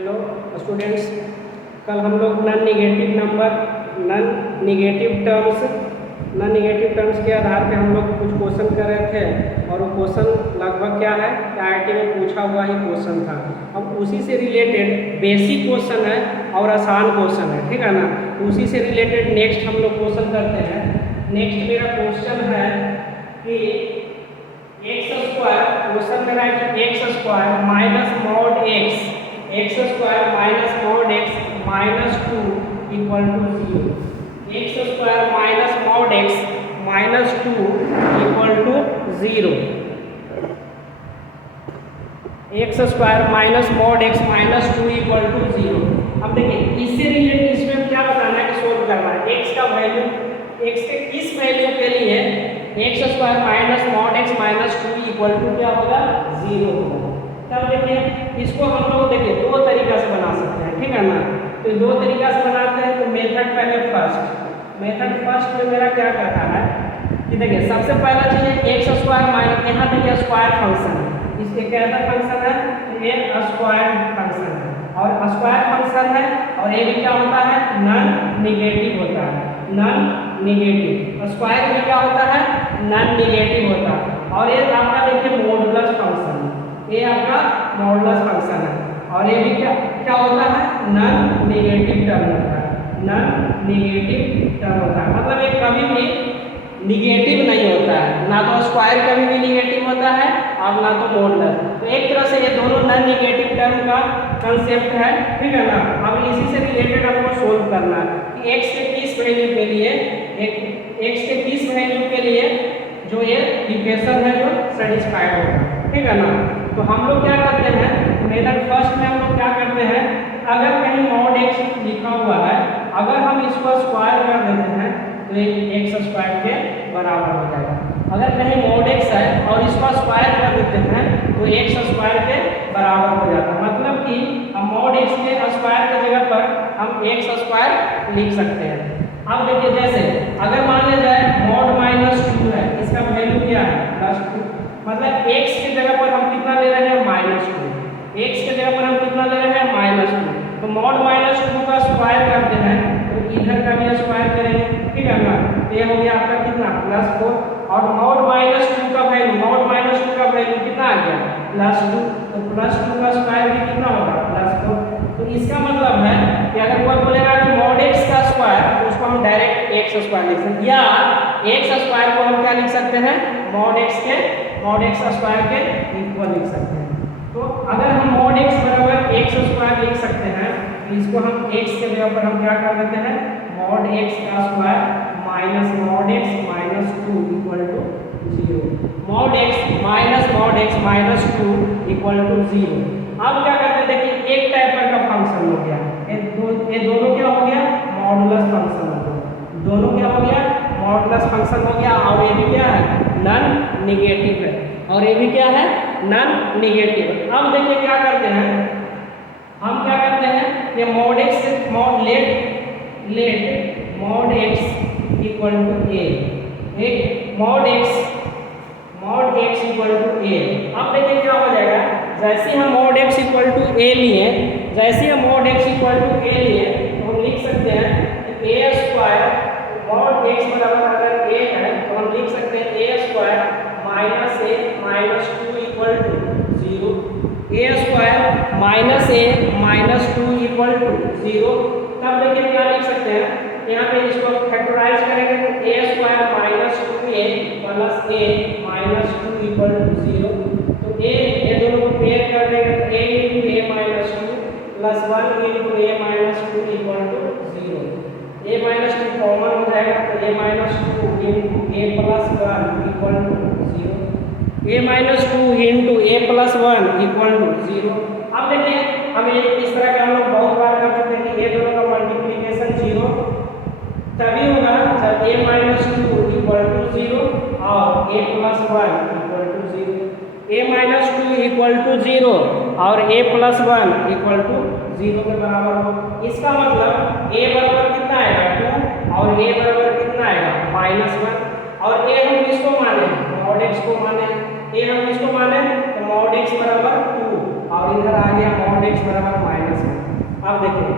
Hello students, कल हम लोग नॉन निगेटिव टर्म्स के आधार पे हम लोग कुछ क्वेश्चन कर रहे थे और वो क्वेश्चन लगभग क्या है कि आईआईटी में पूछा हुआ ही क्वेश्चन था। अब उसी से रिलेटेड बेसिक क्वेश्चन है और आसान क्वेश्चन है, ठीक है ना। उसी से रिलेटेड नेक्स्ट हम लोग क्वेश्चन करते हैं। नेक्स्ट मेरा क्वेश्चन है कि एक्स स्क्वायर, क्वेश्चन मेरा है कि x square minus mod x square minus mod x minus 2 equal to 0। X square minus mod x minus 2 equal to 0। X square minus mod x minus 2 equal to 0। अब देखिए इससे related इसमें क्या बताना है कि सोल्व करना है। एक्स का वैल्यू, एक्स के किस वैल्यू के लिए x square minus mod x minus 2 equal to क्या होगा, 0 होगा। तब देखिए इसको हम लोग देखिए दो तरीका से बना सकते हैं, ठीक है ना। तो दो तरीका से बनाते हैं। तो मेथड पहले फर्स्ट में मेरा क्या करता है कि देखिए सबसे पहला चीज है एक्स स्क्वायर माइनस, यहाँ देखिए स्क्वायर फंक्शन है, इसके कैसा फंक्शन है, ये स्क्वायर फंक्शन है और स्क्वायर फंक्शन है और ये भी क्या होता है, नॉन निगेटिव होता है। नॉन निगेटिव स्क्वायर में क्या होता है, नॉन निगेटिव होता है। और ये आपका देखिए मॉडुलस फंक्शन है, ये आपका मॉडुलस फंक्शन है और ये भी क्या होता है, नॉन निगेटिव टर्म होता है। नॉन निगेटिव टर्म होता है मतलब ये कभी भी निगेटिव नहीं होता है, ना तो स्क्वायर कभी भी निगेटिव होता है और ना तो मॉडुलस। तो एक तरह से ये दोनों नॉन निगेटिव टर्म का कंसेप्ट है, ठीक है ना। अब इसी से रिलेटेड हमको सोल्व करना है कि एक्स के किस वैल्यू के लिए, एक्स के किस वैल्यू के लिए जो ये इक्वेशन है जो सेटिस्फाइड होगा, ठीक है ना। तो हम लोग क्या करते हैं, मेथड फर्स्ट में हम लोग क्या करते हैं, अगर कहीं मॉड एक्स लिखा हुआ है, अगर हम इसको स्क्वायर कर देते हैं तो ये एक्स स्क्वायर के बराबर हो जाएगा। अगर कहीं मॉड एक्स है और इसको स्क्वायर कर देते हैं तो एक्स स्क्वायर के बराबर हो जाता है। मतलब कि हम मॉड एक्स के स्क्वायर की जगह पर हम एक्स स्क्वायर लिख सकते हैं। अब देखिए जैसे अगर मान लिया जाए मॉड माइनस 2 है, इसका वैल्यू क्या है, +2। मतलब x की जगह पर हम कितना ले रहे हैं, -2। x की जगह पर हम कितना ले रहे हैं, -2। तो मॉड -2 का स्क्वायर करते हैं तो इधर का भी स्क्वायर करेंगे, ठीक है ना। तो ये हो गया आपका कितना, +4। और मॉड -2 का वैल्यू, मॉड -2 का वैल्यू कितना आ गया, +2। तो +2 का स्क्वायर भी कितना होगा, +4। तो इसका मतलब है कि अगर कोई बोलेगा कि मॉड x का स्क्वायर, तो उसको हम डायरेक्ट x स्क्वायर लिख सकते हैं, या x स्क्वायर को हम क्या लिख सकते हैं, मॉड x स्क्वायर के इक्वल लिख सकते हैं। तो अगर हम मॉड x बराबर x स्क्वायर लिख सकते हैं तो इसको हम x के जगह पर हम क्या कर देते हैं, मॉड x का square minus mod x minus 2 equal to 0। Mod x minus 2 equal to 0। अब क्या करते हैं, देखिए एक टाइप का फंक्शन हो गया, ये दोनों क्या हो गया, मॉडुलस फंक्शन हो गया। दोनों क्या हो गया, मॉडुलस फंक्शन हो गया। और ये भी क्या है, नॉन निगेटिव है, और ये भी क्या है, नॉन निगेटिव। अब देखिए क्या करते हैं, हम क्या करते हैं, ये mod x let mod x equal to a, एक mod x equal to a. अब देखिए क्या हो जाएगा, जैसे हम mod x equal to a लिए, जैसे हम mod x equal to a लिए तो हम लिख सकते हैं ए स्क्वायर, मॉड एक्स बराबर अगर ए है तो हम लिख सकते हैं a square minus a minus 2 equal to 0। A square minus a minus 2 equal to 0। तब देखिए क्या लिख सकते हैं, यहाँ पे इसको फैक्टराइज करेंगे तो a square minus 2a plus a minus 2 equal to 0। तो ये दोनों को पेयर कर देंगे तो a into a minus 2 plus 1 into a minus 2 equal to 0। a minus 2 common हो जाएगा तो a minus 2 into a plus 1 equal to 0। a minus 2 into a plus 1 equal to 0। अब देखिए हम इस तरह का हम लोग बहुत बार कर चुके हैं कि ये दोनों का मल्टीप्लिकेशन 0 तभी होगा जब a माइनस 2 इक्वल टू 0 और a plus 1 equal to 0। a minus 2 equal to 0 और a प्लस 1 इक्वल टू 0 के बराबर हो। इसका मतलब a बराबर कितना आएगा, 2, और a बराबर कितना आएगा, -1। और a हम किसको माने, मॉड x को माने, a हम किसको माने तो मॉड x बराबर 2 और इधर आ गया मॉड मॉड एक्स बराबर -1। अब देखिए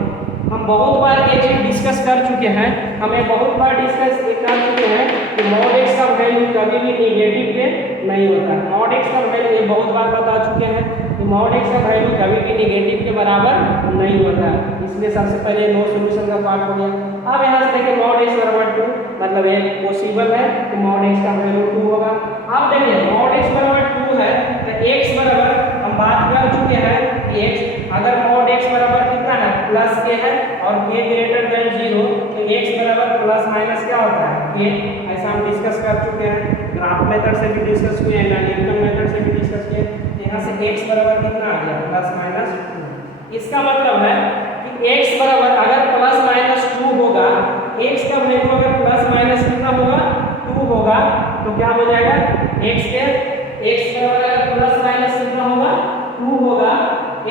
हम बहुत बार ये चीज डिस्कस कर चुके हैं, हमें बहुत बार डिस्कस कर चुके हैं कि मॉड एक्स का वैल्यू कभी भी नेगेटिव के नहीं होता है। मॉड एक्स का वैल्यू ये बहुत बार बता चुके हैं कि मॉड एक्स का वैल्यू कभी भी नेगेटिव के बराबर नहीं होता है। इसलिए सबसे पहले नो सॉल्यूशन का पार्ट हो गया। अब यहाँ से देखिए मॉड एक्स बराबर 2, मतलब ये पॉसिबल है कि मॉड एक्स का वैल्यू 2 होगा। अब देखिए मॉड एक्स बराबर 2 है तो एक्स बराबर हम बात कर चुके हैं कि एक्स अगर मॉड एक्स बराबर कितना है प्लस के है और के ग्रेटर देन 0 तो एक्स बराबर प्लस माइनस क्या होता है के। ऐसा हम डिस्कस कर चुके हैं, ग्राफ मेथड से भी डिस्कस किए हैं, न्यूटन मेथड से भी डिस्कस किए। यहाँ से एक्स बराबर कितना आ गया प्लस माइनस 2। इसका मतलब है कि एक्स बराबर अगर प्लस माइनस 2 होगा, एक्स का वैल्यू अगर प्लस माइनस कितना होगा 2 होगा तो क्या हो जाएगा एक्स बराबर अगर प्लस माइनस कितना होगा 2 होगा,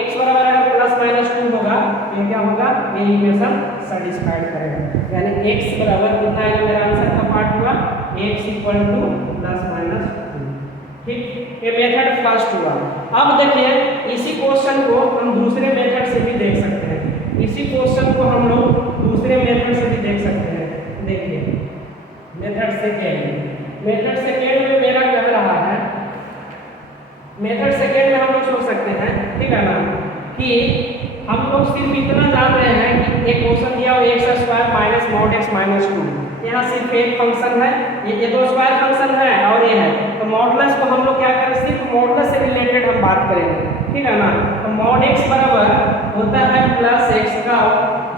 एक्स बराबर अगर प्लस माइनस 2 होगा तो क्या होगा ये इक्वेशन सेटिस्फाइड करेगा। यानी एक्स बराबर कितना है मेरा आंसर का पार्ट हुआ x equal two plus minus 2। ठीक, ये मेथड फर्स्ट हुआ। अब देखिए इसी क्वेश्चन को हम दूसरे मेथड से भी देख सकते हैं, इसी क्वेश्चन को हम लोग दूसरे मेथड से भी देख सकते हैं। देखिए मेथड सेकेंड में मेरा कह रहा है, मेथड सेकेंड में हम लोग सोच सकते हैं, ठीक है ना, कि हम लोग सिर्फ इतना जान रहे हैं कि एक क्वेश्चन दिया हो x square minus mod x minus 2। यहाँ सिर्फ एक फंक्शन है, ये तो स्क्वायर फंक्शन है और ये है, तो मॉडुलस को हम लोग क्या करें सिर्फ मॉडुलस से रिलेटेड हम बात करेंगे, ठीक है ना। तो मॉड एक्स बराबर होता है प्लस एक्स का,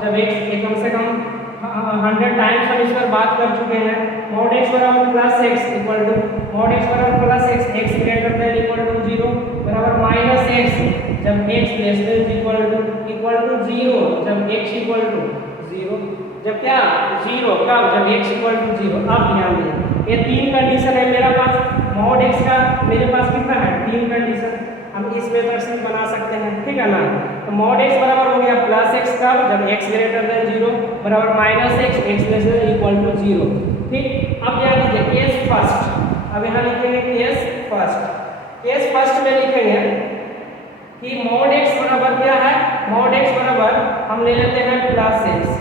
जब एक्स कम से कम 100 टाइम्स हम इस पर बात कर चुके हैं। मॉड एक्स बराबर plus x equal to mod x बराबर plus x x greater than equal to 0 बराबर माइनस एक्स जब x less than equal to 0 जब एक्स इक्वल टू 0 जब क्या 0 कब जब एक्स इक्वल टू 0। अब ध्यान दें ये तीन कंडीशन है मेरे पास, मॉड एक्स का मेरे पास कितना है 3 कंडीशन, हम इस मेथड से बना सकते हैं, ठीक है ना। तो मॉड एक्स बराबर हो गया प्लस एक्स का जब एक्स ग्रेटर देन 0 बराबर minus x x less than equal to 0। ठीक, अब ध्यान दीजिए केस फर्स्ट, अब यहाँ लिखेंगे केस फर्स्ट में लिखेंगे कि मॉड एक्स बराबर क्या है, मॉड एक्स बराबर हम ले लेते हैं प्लस एक्स,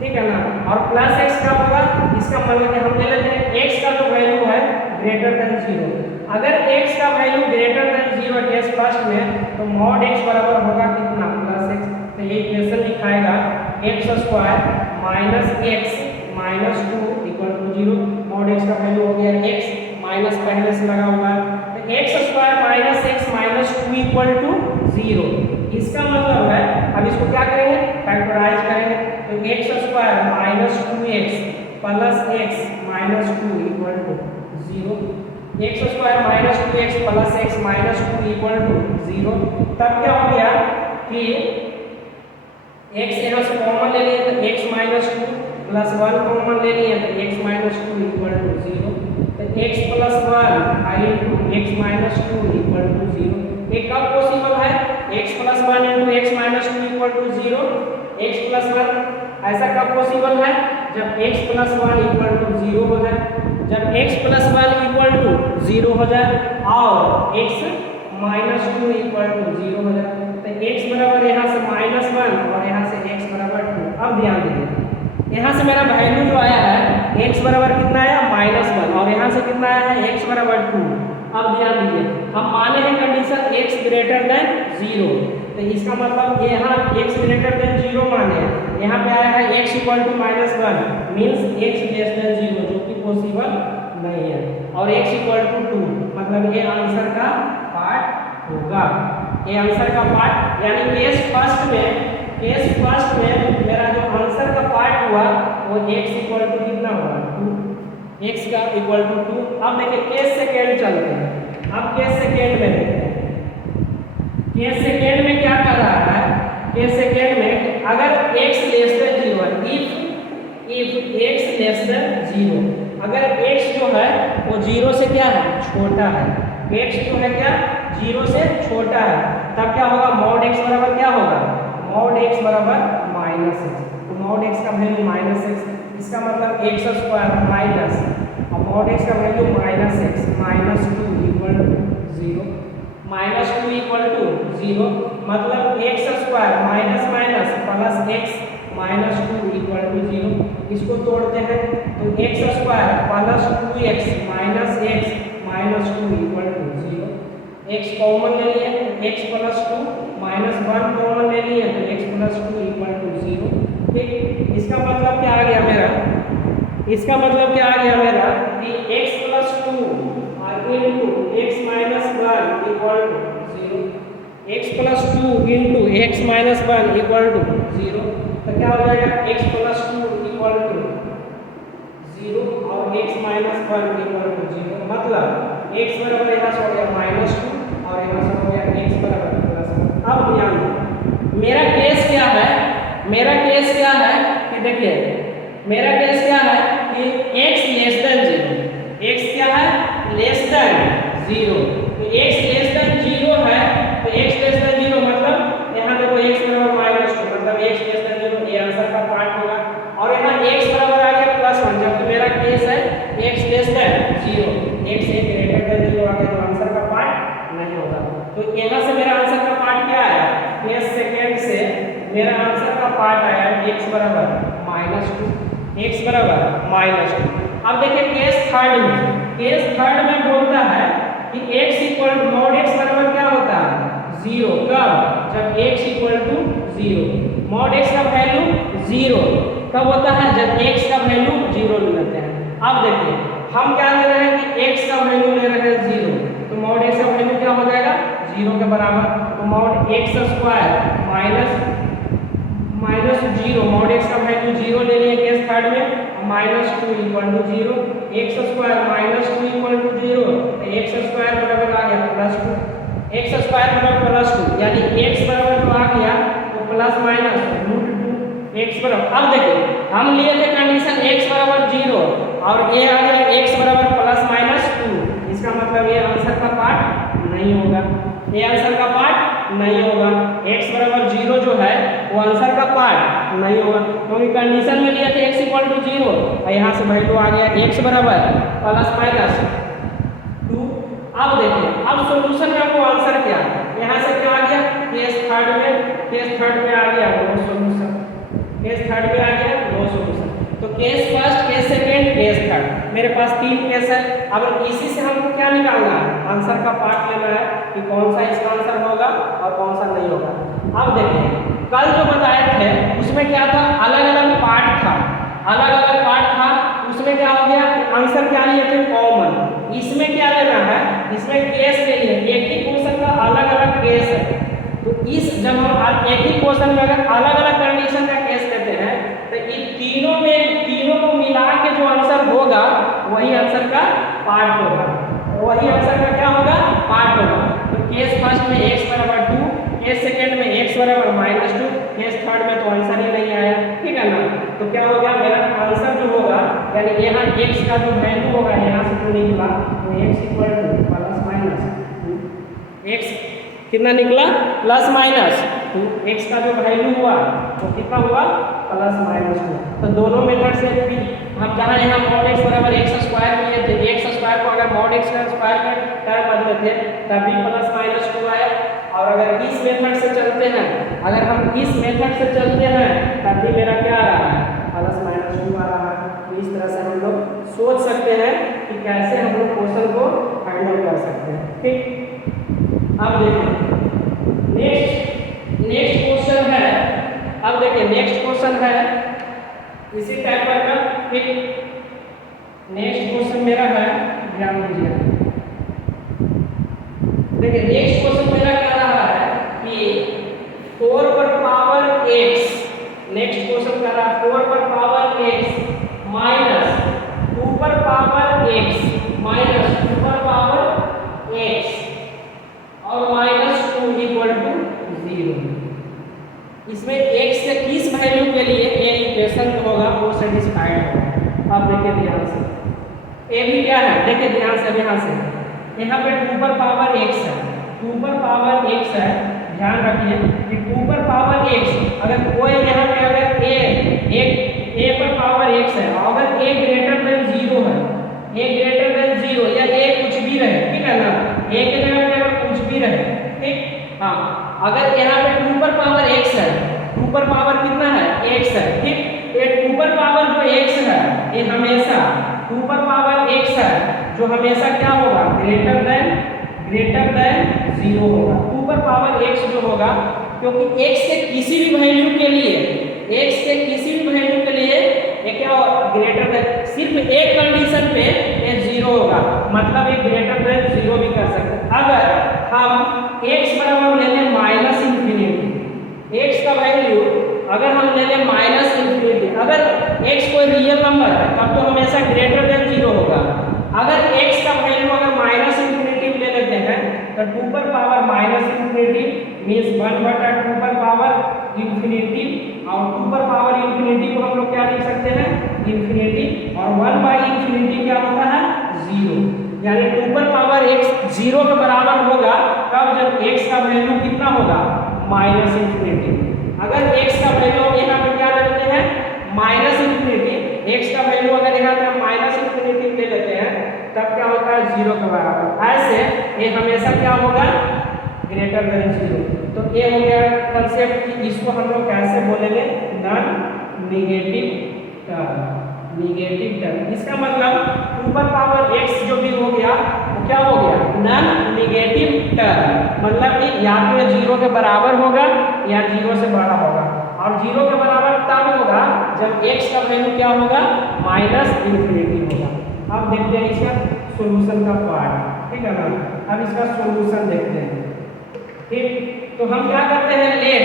ठीक है ना, और प्लस एक्स का होगा इसका मतलब हम ले लेते हैं एक्स का जो वैल्यू है ग्रेटर देन 0। अगर x का value greater than 0 case first में तो मॉड x बराबर होगा कितना प्लस x। तो ये इक्वेशन लिखाएगा x square minus x minus 2 equal to 0। Mod x का वैल्यू हो गया x माइनस पहले से लगा हुआ है, तो x square minus x minus 2 equal to 0। इसका मतलब है अब इसको क्या करेंगे फैक्टराइज करेंगे, तो x square minus 2x plus x minus 2 equal to 0। X square minus 2x plus x minus 2 equal to 0। तब क्या हो गया कि x यहाँ से कॉमन ले लिए तो x माइनस 2 प्लस 1 कॉमन ले लिए तो x माइनस 2 इक्वल टू 0। तो x प्लस 1 आई into x minus 2 equal to 0। ये कब पॉसिबल है x plus 1 into x minus 2 equal to 0। x plus 1 ऐसा कब पॉसिबल है जब x प्लस 1 इक्वल टू 0 हो जाए, जब x प्लस 1 इक्वल टू 0 हो जाए और x माइनस 2 इक्वल टू 0 हो जाए, तो x बराबर यहाँ से माइनस 1 और यहाँ से x बराबर 2। अब ध्यान दीजिए यहाँ से मेरा वैल्यू जो आया है x बराबर कितना आया माइनस 1 और यहाँ से कितना आया है x बराबर 2। अब ध्यान दीजिए हम माने हैं कंडीशन x ग्रेटर देन 0, तो इसका मतलब यहाँ x ग्रेटर देन 0 माने हैं, यहाँ पे आया है x equal to minus 1 means x less than 0 जो कि पॉसिबल नहीं है, और x इक्वल टू 2 मतलब ये आंसर का पार्ट होगा, ये आंसर का पार्ट। यानी केस फर्स्ट में मेरा जो आंसर का पार्ट हुआ वो x इक्वल टू कितना हुआ 2, x का इक्वल टू 2। अब देखिए केस सेकेंड चलते हैं, अब केस सेकेंड में देखते हैं केस सेकेंड में क्या कर रहा है, केस सेकेंड में अगर x लेस देन 0 है, इफ x लेस देन 0, अगर x जो है वो 0 से क्या है छोटा है, x जो है क्या 0 से छोटा है, तब क्या होगा मॉड x बराबर क्या होगा मॉड x बराबर माइनस x। तो मॉड x का वैल्यू माइनस x, इसका मतलब x स्क्वायर माइनस और मॉड x का value minus x minus 2 equal to 0, minus 2 equal to 0। मतलब x square minus minus plus x minus 2 equal to 0। इसको तोड़ते हैं तो x square plus 2x minus x minus 2 equal to 0। X common ले लिए तो x plus 2 minus 1 common ले लिए तो एक्स प्लस 2 इक्वल टू 0। ठीक, इसका मतलब क्या आ गया मेरा, इसका मतलब क्या आ गया मेरा कि x plus 2 into x minus 1 equal to 0। x plus 2 into x minus 1 equal to 0। तो क्या हो जाएगा x प्लस 2 इक्वल टू 0 और x माइनस 1 इक्वल टू 0। मतलब x बराबर यहाँ से हो गया माइनस 2 और यहाँ से हो गया x बराबर प्लस 1। अब ध्यान दो मेरा केस क्या है, मेरा केस क्या है कि देखिए मेरा केस क्या है कि x लेस देन 0, x क्या है लेस देन 0। तो x लेस देन 0 है तो x लेस देन 0 मतलब यहाँ देखो x बराबर माइनस 2 मतलब x लेस देन 0, ये आंसर का पार्ट होगा। और यहाँ x बराबर आ गया प्लस 1 जब मेरा केस है x लेस देन 0, x से ग्रेटर देन 0 आ गया तो आंसर का पार्ट नहीं होगा। तो यहाँ से मेरा आंसर का पार्ट क्या आया, केस सेकंड से मेरा आंसर का पार्ट आया x बराबर माइनस 2, x बराबर माइनस 2। अब देखिए केस थर्ड में बोलता है कि x equal to mod x बराबर क्या होता है 0। कब, जब x equal to 0। Mod x का वैल्यू 0 कब होता है, जब x का वैल्यू 0 लेते हैं। अब देखिए हम क्या ले रहे हैं कि x का वैल्यू ले रहे हैं 0, तो मॉड x का वैल्यू क्या हो जाएगा 0 के बराबर। तो mod x square minus 0, mod x का वैल्यू 0 ले लिए केस थर्ड में, minus 2 equal to 0। X square minus 2 equal to 0 तो एक्स स्क्वायर बराबर आ गया प्लस 2, एक्स स्क्वायर बराबर प्लस 2 यानी x बराबर जो आ गया वो प्लस माइनस रूट 2 एक्स बराबर। अब देखिए हम लिए थे कंडीशन x बराबर 0 और ये आ गया x बराबर प्लस माइनस 2, इसका मतलब ये आंसर का पार्ट नहीं होगा, ये आंसर का पार्ट नहीं होगा। x बराबर 0 जो है वो आंसर का पार्ट नहीं होगा क्योंकि कंडीशन में लिए थे x इक्वल टू 0 और यहाँ से वैल्यू आ गया x बराबर प्लस माइनस 2। अब देखिए अब सॉल्यूशन में आपको आंसर क्या, यहाँ से क्या आ गया केस थर्ड में आ गया नो सॉल्यूशन, केस थर्ड में आ गया नो सॉल्यूशन। तो case first, case second, case third, मेरे पास 3 केस है। अब इसी से हमको क्या निकालना है, आंसर का पार्ट लेना है कि कौन सा इसका आंसर होगा और कौन सा नहीं होगा। अब देखिए कल जो बताए थे उसमें क्या था, अलग अलग पार्ट था, उसमें क्या हो गया आंसर क्या लिए थे कॉमन। इसमें क्या लेना है, इसमें केस के लिए एक ही क्वेश्चन का अलग अलग केस है। तो इस जब हम एक ही क्वेश्चन में अगर अलग अलग कंडीशन का केस लेते हैं तो इन तीनों को मिला के जो आंसर होगा वही आंसर का पार्ट होगा, वही आंसर का क्या होगा पार्ट होगा। तो केस फर्स्ट में x बराबर 2, केस सेकंड में x बराबर माइनस 2, केस थर्ड में तो आंसर ही नहीं आया, ठीक है ना। तो क्या हो गया मेरा आंसर जो होगा यानी यहाँ x का जो वैल्यू होगा यहाँ से जो निकला तो x equal two plus minus x कितना निकला प्लस माइनस 2, x का जो वैल्यू हुआ वो कितना हुआ प्लस माइनस 2। तो दोनों मेथड से भी हम जहाँ यहाँ मॉड x बराबर x स्क्वायर लिए थे, x स्क्वायर को अगर मॉड x का स्क्वायर का टर्म बदले थे तभी प्लस माइनस 2 आया। और अगर इस मेथड से चलते हैं, अगर हम इस मेथड से चलते हैं तभी मेरा क्या आ रहा है प्लस माइनस 2 आ रहा है। तो इस तरह से हम लोग सोच सकते हैं कि कैसे हम लोग क्वेश्चन को हैंडल कर सकते हैं, ठीक। अब देखिए नेक्स्ट क्वेश्चन है, अब देखिए नेक्स्ट क्वेश्चन है इसी टाइप का, ठीक। नेक्स्ट क्वेश्चन मेरा है, ध्यान दीजिए, देखिए नेक्स्ट क्वेश्चन मेरा क्या रहा है कि 4 पर पावर x, नेक्स्ट क्वेश्चन क्या रहा है 4 पर पावर x माइनस 2 पर पावर x माइनस 2 पर पावर x और माइनस 2 इक्वल टू 0। इसमें x से किस वैल्यू के लिए ये इक्वेशन होगा वो सेटिस्फाइड होगा। अब देखिए ध्यान से, ये भी क्या है देखिए ध्यान से, यहाँ पे 2 पर पावर x है, 2 पर पावर x है, ध्यान रखिए कि 2 पर पावर x अगर कोई यहाँ पे अगर a पर पावर x है, अगर a ग्रेटर देन 0 है, a ग्रेटर देन 0 या a कुछ भी रहे, ठीक है ना, a के जगह पे अगर कुछ भी रहे, ठीक। हाँ, अगर यहाँ पे 2 पर पावर x है, 2 पर पावर कितना है x है, ठीक। ये 2 पर पावर जो x है ये हमेशा 2 पर पावर x है जो हमेशा क्या होगा, ग्रेटर देन 0 होगा। 2 पर पावर x जो होगा, क्योंकि x के किसी भी वैल्यू के लिए ये क्या ग्रेटर देन, सिर्फ एक कंडीशन पे ये 0 होगा, मतलब ये ग्रेटर देन 0 भी कर सकते हैं। अगर हम x बराबर ले लें माइनस इंफिनिटी, x का वैल्यू अगर हम ले लें माइनस इंफिनिटी, अगर x कोई रियल नंबर है तब तो हमेशा ग्रेटर देन 0 होगा। अगर x का वैल्यू अगर माइनस इंफिनिटी ले लेते हैं तो 2 पर पावर माइनस इंफिनिटी मींस 1/2 पर पावर इंफिनिटी, और 2 पर पावर इंफिनिटी को हम लोग क्या लिख सकते हैं, इंफिनिटी, और 1/इंफिनिटी क्या होता है 0। यानी 2 पर पावर x 0 के बराबर होगा तब जब x का वैल्यू कितना होगा, माइनस इंफिनिटी। अगर x का वैल्यू यहाँ पे क्या लेते हैं, माइनस इंफिनिटी, x का वैल्यू अगर यहाँ पे माइनस इंफिनिटी ले लेते हैं तब क्या होता है 0 के बराबर। ऐसे ये हमेशा क्या होगा, ग्रेटर देन 0। तो ये हो गया कंसेप्ट कि इसको हम लोग कैसे बोलेंगे, नॉन नेगेटिव टर्म। इसका मतलब 2 पर पावर x जो भी हो गया वो क्या हो गया, नॉन नेगेटिव टर्म, मतलब कि या तो ये 0 के बराबर होगा या 0 से बड़ा होगा, और 0 के बराबर तब होगा जब x का वैल्यू क्या होगा, माइनस इंफिनिटी होगा। अब देखते हैं इसका सॉल्यूशन का पार्ट, ठीक है ना। अब इसका सॉल्यूशन देखते हैं, ठीक। तो हम क्या करते हैं, लेट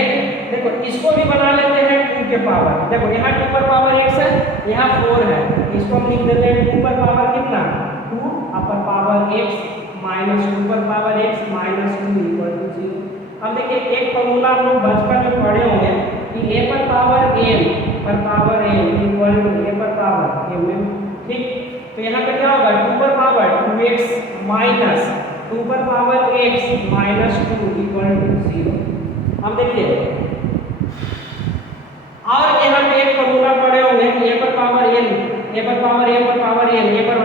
देखो इसको भी बना लेते हैं 2 के पावर, देखो यहाँ 2 पर पावर x है, यहाँ 4 है, इसको हम लिख देते हैं 2 पर पावर कितना, 2 अपर पावर x माइनस 2 पर power x minus 2 equal to 0। अब देखिए एक फॉर्मूला हम लोग बचपन में पढ़े होंगे कि a पर power n equal to a पर पावर m, ठीक। तो यहाँ पे क्या होगा, 2 पर पावर 2x माइनस 2 पर power x minus 2 equal to 0। अब देखिए और यहाँ पे एक फॉर्मूला पढ़े होंगे कि a पर पावर n, a पर पावर n पर पावर n, a पर,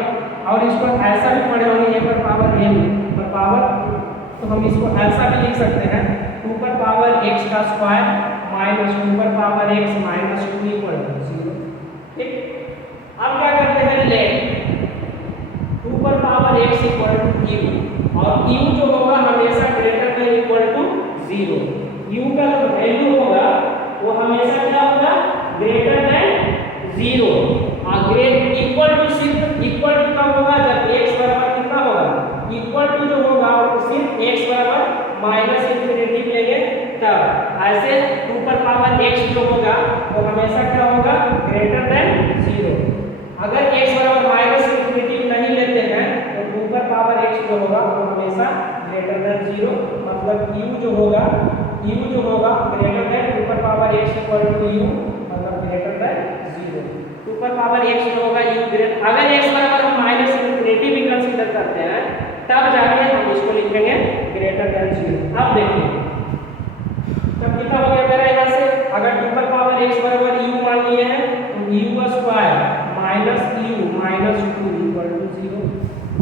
और इसको ऐसा भी पढ़े होंगे a पर पावर n पर पावर, तो हम इसको ऐसा भी लिख सकते हैं 2 पर पावर x का स्क्वायर माइनस 2 पर power x minus 2 equal to 0, ठीक। अब क्या करते हैं, लेट 2 पर power x equal to u, और u जो होगा हमेशा greater than equal to 0। u का जो वैल्यू होगा वो हमेशा क्या होगा, ग्रेटर देन 0, और ग्रेट इक्वल टू, सिर्फ इक्वल टू कब होगा, जब x बराबर कितना होगा, इक्वल टू जो होगा वो सिर्फ x बराबर माइनस इंफिनिटी लेंगे तब। ऐसे 2 पर पावर x जो होगा वो हमेशा क्या होगा, ग्रेटर देन 0। अगर x बराबर माइनस इंफिनिटी नहीं लेते हैं तो 2 पर पावर x जो होगा वो हमेशा ग्रेटर देन 0, मतलब u जो होगा ग्रेटर देन 2 पर power x equal to u, मतलब ग्रेटर देन 0। 2 पर पावर x जो होगा u ग्रेटर, अगर x बराबर हम माइनस इंफिनिटी भी कंसीडर करते हैं तब जाके हम इसको लिखेंगे ग्रेटर देन 0। अब देखिए तब कितना हो गया मेरा यहाँ से, अगर 2 पर पावर x बराबर u मान लिए हैं तो u square minus u minus 2 equal to 0,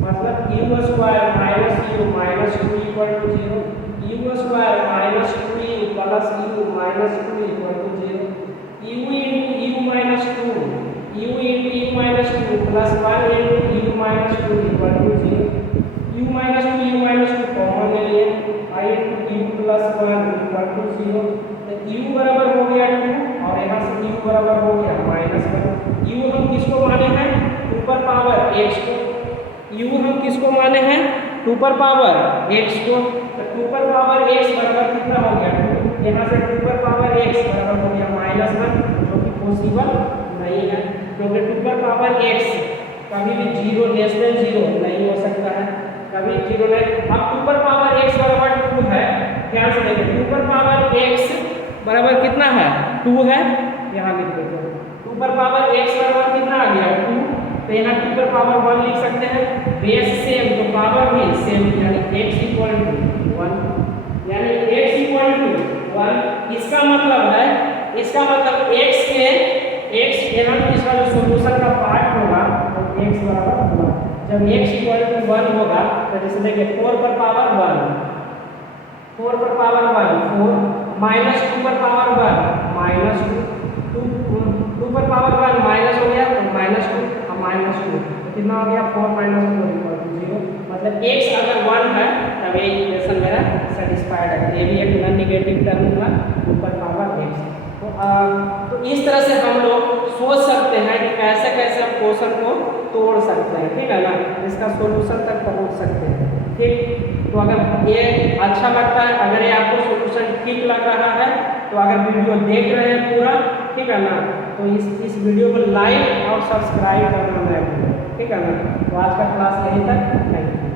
मतलब u square minus u minus 2 equal to 0, u square minus 2u plus u minus 2 equal to 0, u into u minus 2 plus 1 into u minus 2 equal to 0, u minus 2 common ले लिए, i into u plus 1 equal to 0। तो u बराबर हो गया 2 और यहाँ से u बराबर हो गया माइनस 1। u हम किसको माने हैं, 2 पर पावर x को, u हम किसको माने हैं, 2 पर पावर x को, तो 2 पर पावर x बराबर कितना हो गया 2, यहाँ से 2 पर पावर x बराबर हो गया माइनस 1, जो कि पॉसिबल नहीं है क्योंकि 2 पर पावर x कभी भी 0 लेस देन 0 नहीं हो सकता है, कभी 0 नहीं। अब 2 पर पावर x बराबर 2 है, ध्यान से देखिए 2 पर पावर x बराबर कितना है 2 है, यहाँ लिख देते हैं 2 पर पावर x बराबर कितना आ गया 2, तो यहाँ 2 पर पावर 1 लिख सकते हैं, बेस सेम तो पावर भी सेम, यानी x इक्वल टू 1, यानी x इक्वल टू 1। इसका मतलब x के यहाँ इसका जो सॉल्यूशन का पार्ट होगा तो x बराबर 1, जब x इक्वल टू 1 होगा तो जैसे देखिए 4 पर पावर 1, 4 पर पावर 1 4 माइनस 2 पर पावर 1 माइनस 2 2 पर पावर 1 माइनस हो गया तो माइनस 2 और माइनस 2 तो कितना हो गया 4 माइनस 4 इक्वल टू 0। मतलब x अगर 1 है तब ये इक्वेशन मेरा सेटिस्फाइड है। ये भी एक नॉन नेगेटिव टर्म हुआ ऊपर पावर x। तो इस तरह से हम लोग सोच सकते हैं कि कैसे कैसे हम क्वेश्चन को तोड़ सकते हैं, ठीक है ना, इसका सॉल्यूशन तक पहुंच सकते हैं। ठीक, तो अगर ये अच्छा लगता है, अगर ये आपको सॉल्यूशन ठीक लग रहा है तो अगर वीडियो देख रहे हैं पूरा, ठीक है ना, तो इस वीडियो को लाइक और सब्सक्राइब करना ना भूलें, ठीक है ना। तो आज का क्लास यहीं तक, थैंक यू।